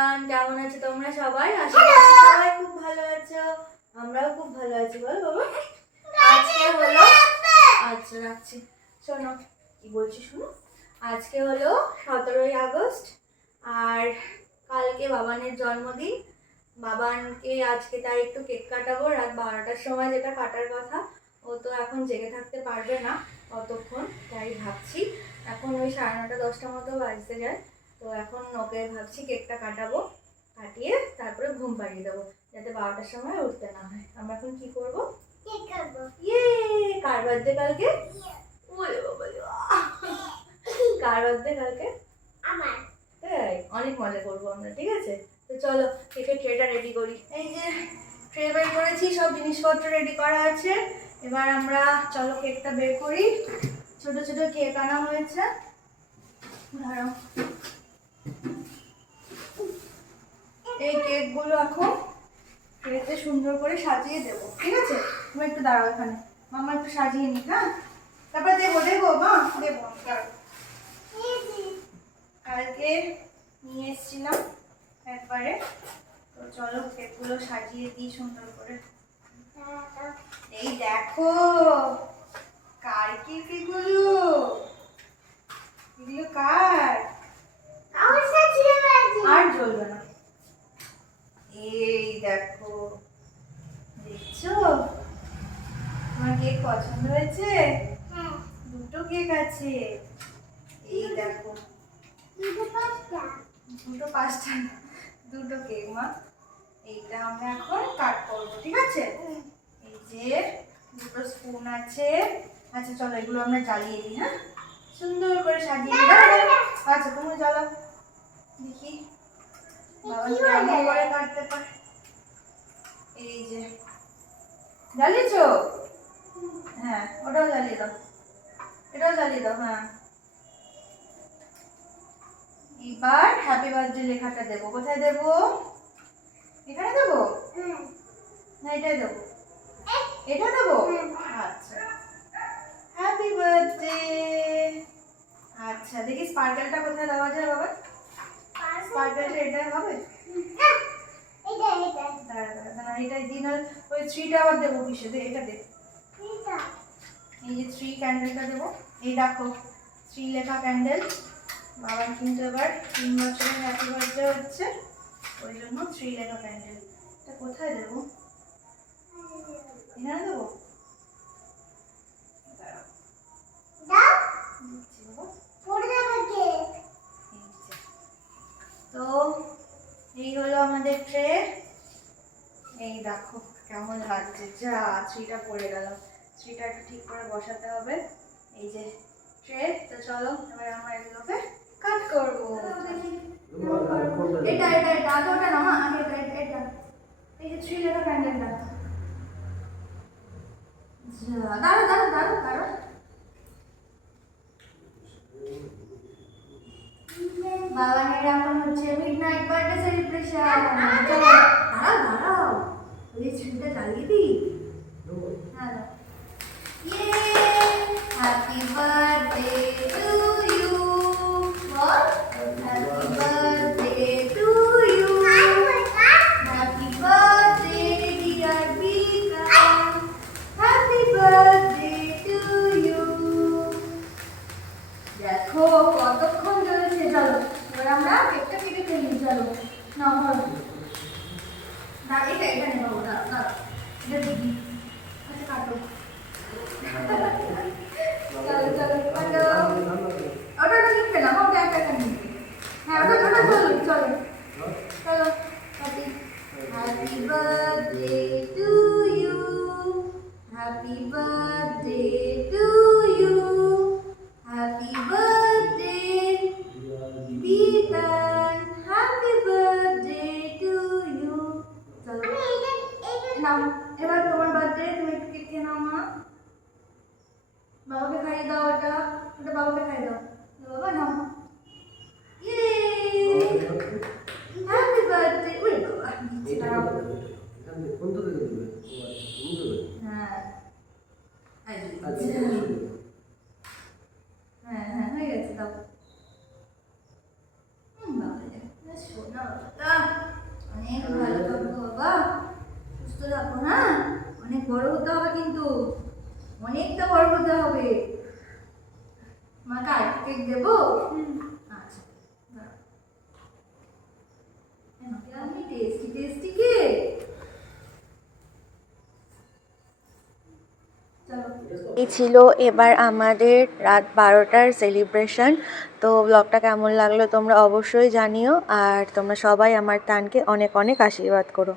Everyone, কেমন আছো তোমরা সবাই? আশা করি সবাই খুব ভালো আছো। আমরাও খুব ভালো আছি। বল বাবা। আজকে হলো, আচ্ছা রাখছি। শোনো কি বলছি শোনো। আজকে হলো 17ই আগস্ট আর কালকে বাবানের জন্মদিন। বাবানকে আজকে তাই একটু কেক কাটাবো রাত 12টার সময়, যেটা কাটার কথা। ও তো এখন জেগে থাকতে পারবে না অতক্ষণ, তাই ভাবছি এখন ওই 9:30 10টা মতো বাজতে যায়। তো এখন ওকে ভাবছি কেকটা কাটাবো, কাটিয়ে তারপরে ঘুম পাড়িয়ে দেবো যাতে 12টার সময় উঠতে না হয়। আমরা এখন কি করবো? কেক কাটবো। ইয়ে, কার বার্থডে কালকে? ওরে বাবা, কার বার্থডে কালকে? আমার। তাই অনেক মজা করবো আমরা, ঠিক আছে? তো চলো কেকের ট্রেটা রেডি করি। এই যে ট্রে বের করেছি, সব জিনিসপত্র রেডি করা আছে। এবার আমরা চলো কেকটা বের করি। ছোট ছোট কেক আনা হয়েছে, ধরো এই কেকগুলো এখন ট্রেতে সুন্দর করে সাজিয়ে দেবো, ঠিক আছে? তুমি একটু দাঁড়াও এখানে, মামা একটু সাজিয়ে নি। হ্যাঁ, তারপর দেবো দেবো মা দেবো। কালকে নিয়ে এসেছিলাম একবারে, তো চলো কেকগুলো সাজিয়ে দিই সুন্দর করে। এই দেখো কার কেক এগুলো, এগুলো কার? আর জ্বলবে না। এই দেখো, দেখছো তোমার কেক পছন্দ হয়েছে? হ্যাঁ, দুটো কেক আছে। এই দেখো, দুটো পাঁচটা দুটো কেক মা। এইটা আমরা এখন কাট করবো, ঠিক আছে? এই যে দুটো স্পুন আছে। আচ্ছা চলো এগুলো আমরা জ্বালিয়ে দিই। হ্যাঁ, সুন্দর করে সাজিয়ে দিই। আচ্ছা তুমি জ্বালাও দেখি বাবা কেমন করে কাটতে পারে। এই যে জ্বালিয়েছো? হ্যাঁ, ওটাও জ্বালিয়ে দাও, এটাও জ্বালিয়ে দাও। হ্যাঁ, এবার হ্যাপি বার্থডে লেখাটা দেবো। কোথায় দেবো? এখানে দেবো না এটাই দেবো? এটা দেবো। আচ্ছা, হ্যাপি বার্থডে। আচ্ছা দেখি স্পার্কেলটা কোথায় দেওয়া যায় বাবা? স্পার্কেলটা এটা হবে? দাঁড়া দাঁড়া দাঁড়া, এটাই দিন। ওই 3টা আবার দেবো কিসে? দে এটা দে। এই যে 3 ক্যান্ডেলটা দেবো। এই দেখো 3 লেখা ক্যান্ডেল। বাবার কিন্তু এবার 3 বছরের হ্যাপি বার্থডে হচ্ছে, ওই জন্য 3 লেখা ক্যান্ডেল। এটা কোথায় দেবো? এখানে দেবো? তো এই হলো আমাদের ট্রে। এই দেখো কেমন লাগছে, যা 3টা পড়ে গেল। 3টা একটু ঠিক করে বসাতে হবে। এই যে ট্রে। তো চলো এবার আমরা এগুলোকে কাট করবো। এটা এটা এটা আগে ওটা না মা, আগে এটা এটা। এই যে 3 লেখা ক্যান্ডেলটা। দাঁড়ো দাঁড়ো দাঁড়ো দাঁড়ো। বাগানের এখন হচ্ছে মিডনাইট বার্থডে সেলিব্রেশন। দাঁড়াও দাঁড়াও, ওই ছুরিটা জ্বালিয়ে দিই। হ্যাঁ, ইয়ে happy birthday to you. Happy birthday to you. Happy birthday dear Bikash. Happy birthday to you. দেখো কতক্ষণ চলেছে। চলো এবার আমরা কেকটা কেটে ফেলি। চলো না ধরো, এটা এখানে নেবো। দাঁড়াও দাঁড়াও, এটা দিবি। আচ্ছা কাটো। চলো চলো কাটো। ওটা লিখবে না, ওটা একটা একটা নিবি। হ্যাঁ ওটা ওটা চলো চলো চলো। Happy happy birthday to you. Happy birthday to you. Happy birthday Bitan. Happy birthday to you. চলো নাও, এবার তোমার বার্থডে, তুমি একটু কেক খেয়ে নাও মা। বাবাকে খাইয়ে দাও, ওটা ওটা বাবাকে খাইয়ে দাও। বাবা নাও। সোনা বাবা, অনেক ভালো থাকো বাবা, সুস্থ থাকো, হ্যাঁ? অনেক বড় হতে হবে কিন্তু, অনেকটা বড় হতে হবে। মাকে আইসক্রিম কেক দেবো? আচ্ছা, আমি টেস্টি টেস্টি কেক। এই ছিল এবার আমাদের রাত 12টার সেলিব্রেশন। তো ব্লগটা কেমন লাগলো তোমরা অবশ্যই জানিও, আর তোমরা সবাই আমার তানকে অনেক অনেক আশীর্বাদ করো।